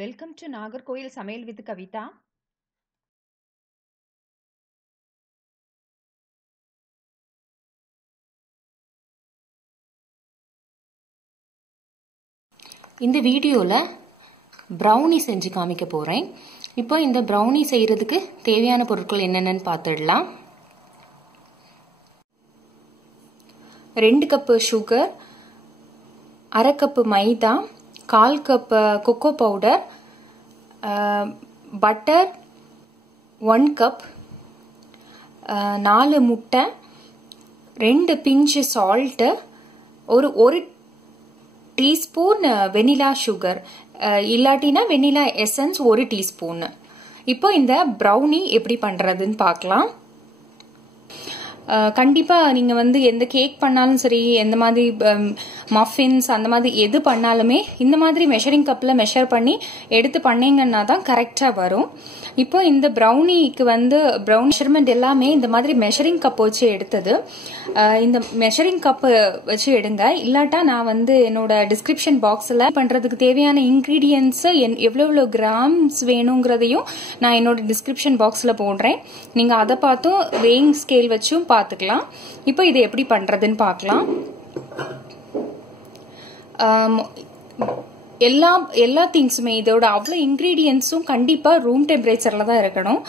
Welcome to Nagercoil சமையல் with Kavitha. இந்த வீடியோவில் ப்ரௌனி செஞ்சு காமிக்க போகிறேன். இப்போ இந்த ப்ரௌனி செய்கிறதுக்கு தேவையான பொருட்கள் என்னென்னு பார்த்துடலாம். 2 கப்பு சுகர், 1/2 கப்பு மைதா, 1/4 cup cocoa powder, butter 1 cup, 4 முட்டை, 2 பிஞ்சு சால்ட்டு, ஒரு டீஸ்பூன் வெனிலா சுகர், இல்லாட்டினா வெனிலா எசன்ஸ் 1 டீஸ்பூன். இப்போ இந்த ப்ரௌனி எப்படி பண்ணுறதுன்னு பார்க்கலாம். கண்டிப்பாக நீங்கள் எந்த கேக் பண்ணாலும் சரி, எந்த மாதிரி மஃபின்ஸ் அந்த மாதிரி எது பண்ணாலுமே இந்த மாதிரி மெஷரிங் கப்பில் மெஷர் பண்ணி எடுத்து பண்ணீங்கன்னா தான் கரெக்டாக வரும். இப்போ இந்த ப்ரௌனிக்கு ப்ரௌன் மெஷர்மெண்ட் எல்லாமே இந்த மாதிரி மெஷரிங் கப் வச்சு எடுத்தது. இந்த மெஷரிங் கப் வச்சு எடுங்க. இல்லாட்டா நான் என்னோட டிஸ்கிரிப்ஷன் பாக்ஸில் பண்ணுறதுக்கு தேவையான இன்க்ரீடியன்ஸை எவ்வளோ கிராம்ஸ் வேணுங்கிறதையும் நான் என்னோட டிஸ்கிரிப்ஷன் பாக்ஸில் போடுறேன். நீங்கள் அதை பார்த்தும் வெயிங் ஸ்கேல் வச்சும் பார்த்துக்கலாம். இப்போ இதை எப்படி பண்ணுறதுன்னு பார்க்கலாம். எல்லா திங்ஸுமே இதோட அவ்வளோ இன்க்ரீடியன்ஸும் கண்டிப்பாக ரூம் டெம்பரேச்சரில் தான் இருக்கணும்.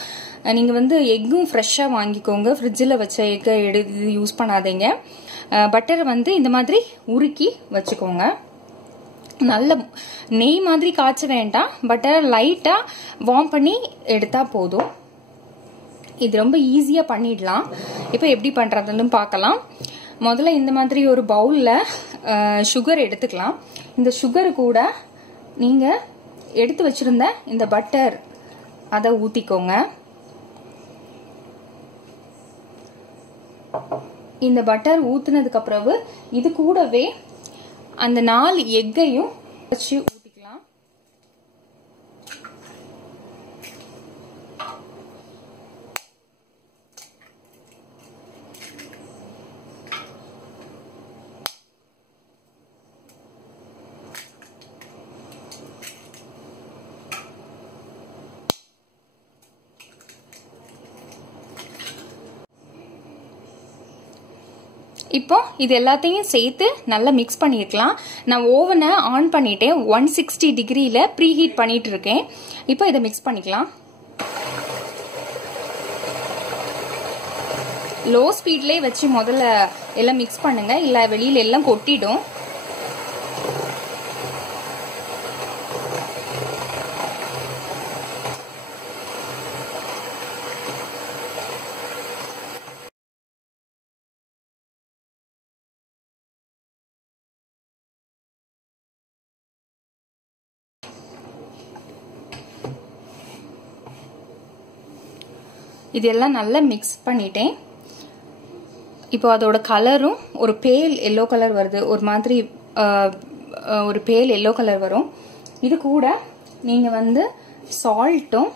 நீங்கள் எக்கும் ஃப்ரெஷ்ஷாக வாங்கிக்கோங்க. ஃப்ரிட்ஜில் வச்ச எக்கை எடுத்து யூஸ் பண்ணாதீங்க. பட்டரை இந்த மாதிரி உருக்கி வச்சுக்கோங்க. நல்ல நெய் மாதிரி காய்ச்ச வேண்டாம். பட்டரை லைட்டாக வார்ம் பண்ணி எடுத்தால் போதும். இது ரொம்ப ஈஸியாக பண்ணிடலாம். இப்போ எப்படி பண்ணுறதுன்னு பார்க்கலாம். முதல்ல இந்த மாதிரி ஒரு பவுலில் சுகர் எடுத்துக்கலாம். இந்த சுகர் கூட நீங்கள் எடுத்து வச்சிருந்த இந்த பட்டர் அதை ஊற்றிக்கோங்க. இந்த பட்டர் ஊற்றுனதுக்கு அப்புறம் இது கூடவே அந்த 4 எக்கையும் வச்சு ஊற்றிக்கலாம். இப்போ இது எல்லாத்தையும் சேர்த்து நல்லா மிக்ஸ் பண்ணிருக்கலாம். நான் ஓவனை ஆன் பண்ணிட்டேன். 160 டிகிரியில ப்ரீ ஹீட் பண்ணிட்டு இருக்கேன். இப்போ இதை மிக்ஸ் பண்ணிக்கலாம். லோ ஸ்பீட்லேயே வச்சு முதல்ல எல்லாம் மிக்ஸ் பண்ணுங்க, இல்லை வெளியில எல்லாம் கொட்டிடும். இதெல்லாம் நல்லா மிக்ஸ் பண்ணிட்டேன். இப்போ அதோட கலரும் ஒரு பேல் எல்லோ கலர் வருது. ஒரு மாதிரி ஒரு பேல் எல்லோ கலர் வரும். இது கூட நீங்கள் சால்ட்டும்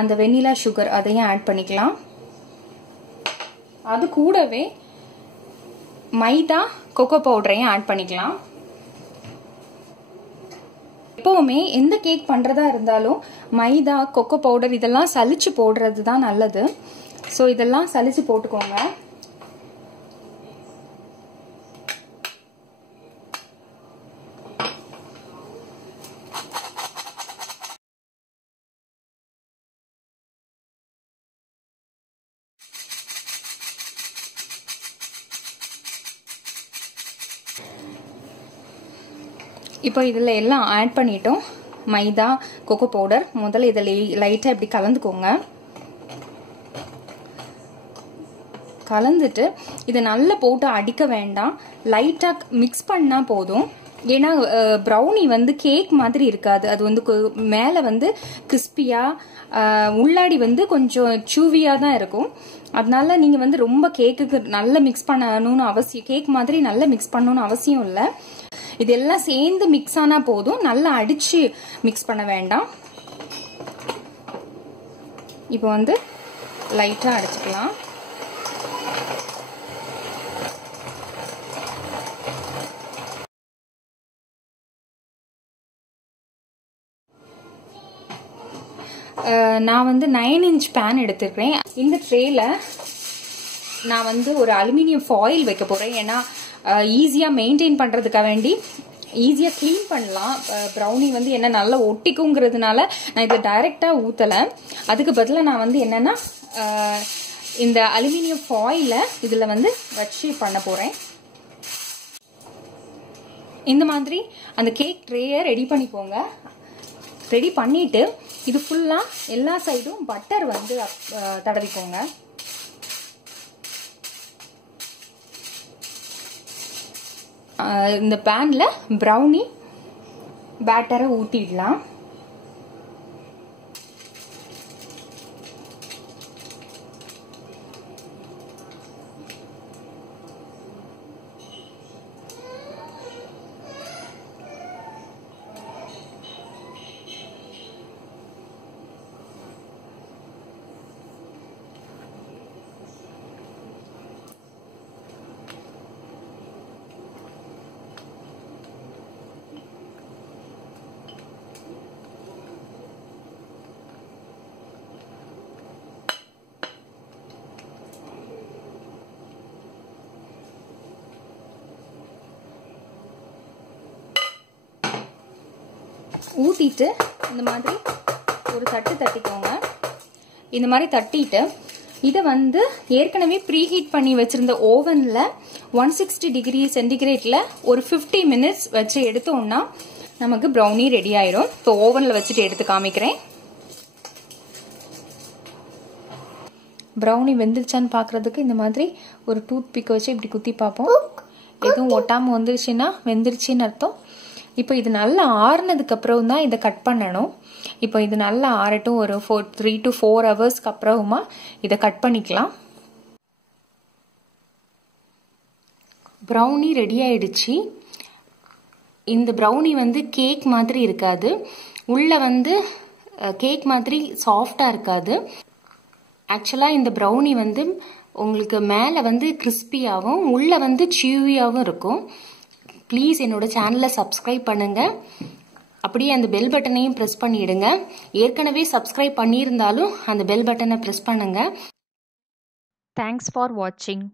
அந்த வெனிலா சுகர் அதையும் ஆட் பண்ணிக்கலாம். அது கூடவே மைதா கொக்கோ பவுடரையும் ஆட் பண்ணிக்கலாம். எப்பவுமே எந்த கேக் பண்றதா இருந்தாலும் மைதா கொக்கோ பவுடர் இதெல்லாம் சலிச்சு போடுறது தான் நல்லது. ஸோ இதெல்லாம் சலிச்சு போட்டுக்கோங்க. இப்போ இதில் எல்லாம் ஆட் பண்ணிட்டோம். மைதா கொக்கோ பவுடர் முதல்ல இதில் லைட்டாக இப்படி கலந்துக்கோங்க. கலந்துட்டு இதை நல்லா போட்டு அடிக்க வேண்டாம், லைட்டாக மிக்ஸ் பண்ணால் போதும். ஏன்னா ப்ரௌனி கேக் மாதிரி இருக்காது. அது மேலே கிறிஸ்பியாக உள்ளாடி கொஞ்சம் சூவியாக தான் இருக்கும். அதனால நீங்கள் ரொம்ப கேக்குக்கு நல்லா மிக்ஸ் பண்ணணும்னு அவசியம், கேக் மாதிரி நல்லா மிக்ஸ் பண்ணணும்னு அவசியம் இல்லை. இதெல்லாம் சேர்ந்து மிக்ஸ் ஆனா போதும், நல்லா அடிச்சு மிக்ஸ் பண்ண வேண்டாம். இப்போ லைட்டா அடிச்சுக்கலாம். நான் வந்து 9 inch பேன் எடுத்துக்கிறேன். இந்த ட்ரேல நான் வந்து ஒரு அலுமினியம் ஃபாயில் வைக்க போறேன். ஏன்னா ஈஸியா மெயின்டைன் பண்றதுக்காக வேண்டி ஈஸியா கிளீன் பண்ணலாம். ப்ரௌனி வந்து என்ன நல்லா ஒட்டிக்குங்கிறதுனால நான் இதை டைரக்டா ஊத்தல. அதுக்கு பதிலாக நான் வந்து என்னன்னா இந்த அலுமினியம் ஃபாயில இதுல வந்து வச்சு பண்ண போறேன். இந்த மாதிரி அந்த கேக் ட்ரேயை ரெடி பண்ணிக்கோங்க. ரெடி பண்ணிட்டு இது ஃபுல்லா எல்லா சைடும் பட்டர் வந்து தடவிக்கோங்க. இந்த பேன்ல ப்ரௌனி பேட்டரை ஊத்திடலாம். ஊத்திட்டு இந்த மாதிரி ஒரு தட்டிக்கோங்க. இந்த மாதிரி தட்டிட்டு இதை வந்து ஏற்கனவே ப்ரீஹீட் பண்ணி வச்சிருந்த ஓவன்ல 160 டிகிரி சென்டிகிரேட்ல ஒரு 50 minutes வச்சு எடுத்தோம்னா நமக்கு ப்ரௌனி ரெடி ஆயிடும். இப்போ ஓவன்ல வச்சுட்டு எடுத்து காமிக்கிறேன். ப்ரௌனி வெந்துருச்சான்னு பாக்குறதுக்கு இந்த மாதிரி ஒரு டூத் பிக் வச்சு இப்படி குத்தி பார்ப்போம். எதுவும் ஒட்டாம வந்துருச்சுன்னா வெந்துருச்சுன்னு அர்த்தம். இப்போ இது நல்லா ஆறுனதுக்கு அப்புறம் தான் இதை கட் பண்ணணும். இப்போ இது நல்லா ஆறட்டும். ஒரு 3 to 4 hours அப்புறமா இதை கட் பண்ணிக்கலாம். ப்ரௌனி ரெடி ஆயிடுச்சு. இந்த ப்ரௌனி வந்து கேக் மாதிரி இருக்காது. உள்ள வந்து கேக் மாதிரி சாஃப்டா இருக்காது. ஆக்சுவலா இந்த ப்ரௌனி வந்து உங்களுக்கு மேலே வந்து கிறிஸ்பியாகவும் உள்ள வந்து சியூவியாகவும் இருக்கும். ப்ளீஸ் என்னோட சேனலை சப்ஸ்கிரைப் பண்ணுங்க. அப்படியே அந்த பெல் பட்டனையும் ப்ரெஸ் பண்ணிடுங்க. ஏற்கனவே சப்ஸ்கிரைப் பண்ணியிருந்தாலும் அந்த பெல் பட்டனை ப்ரெஸ் பண்ணுங்க. தேங்க்ஸ் ஃபார் வாட்சிங்.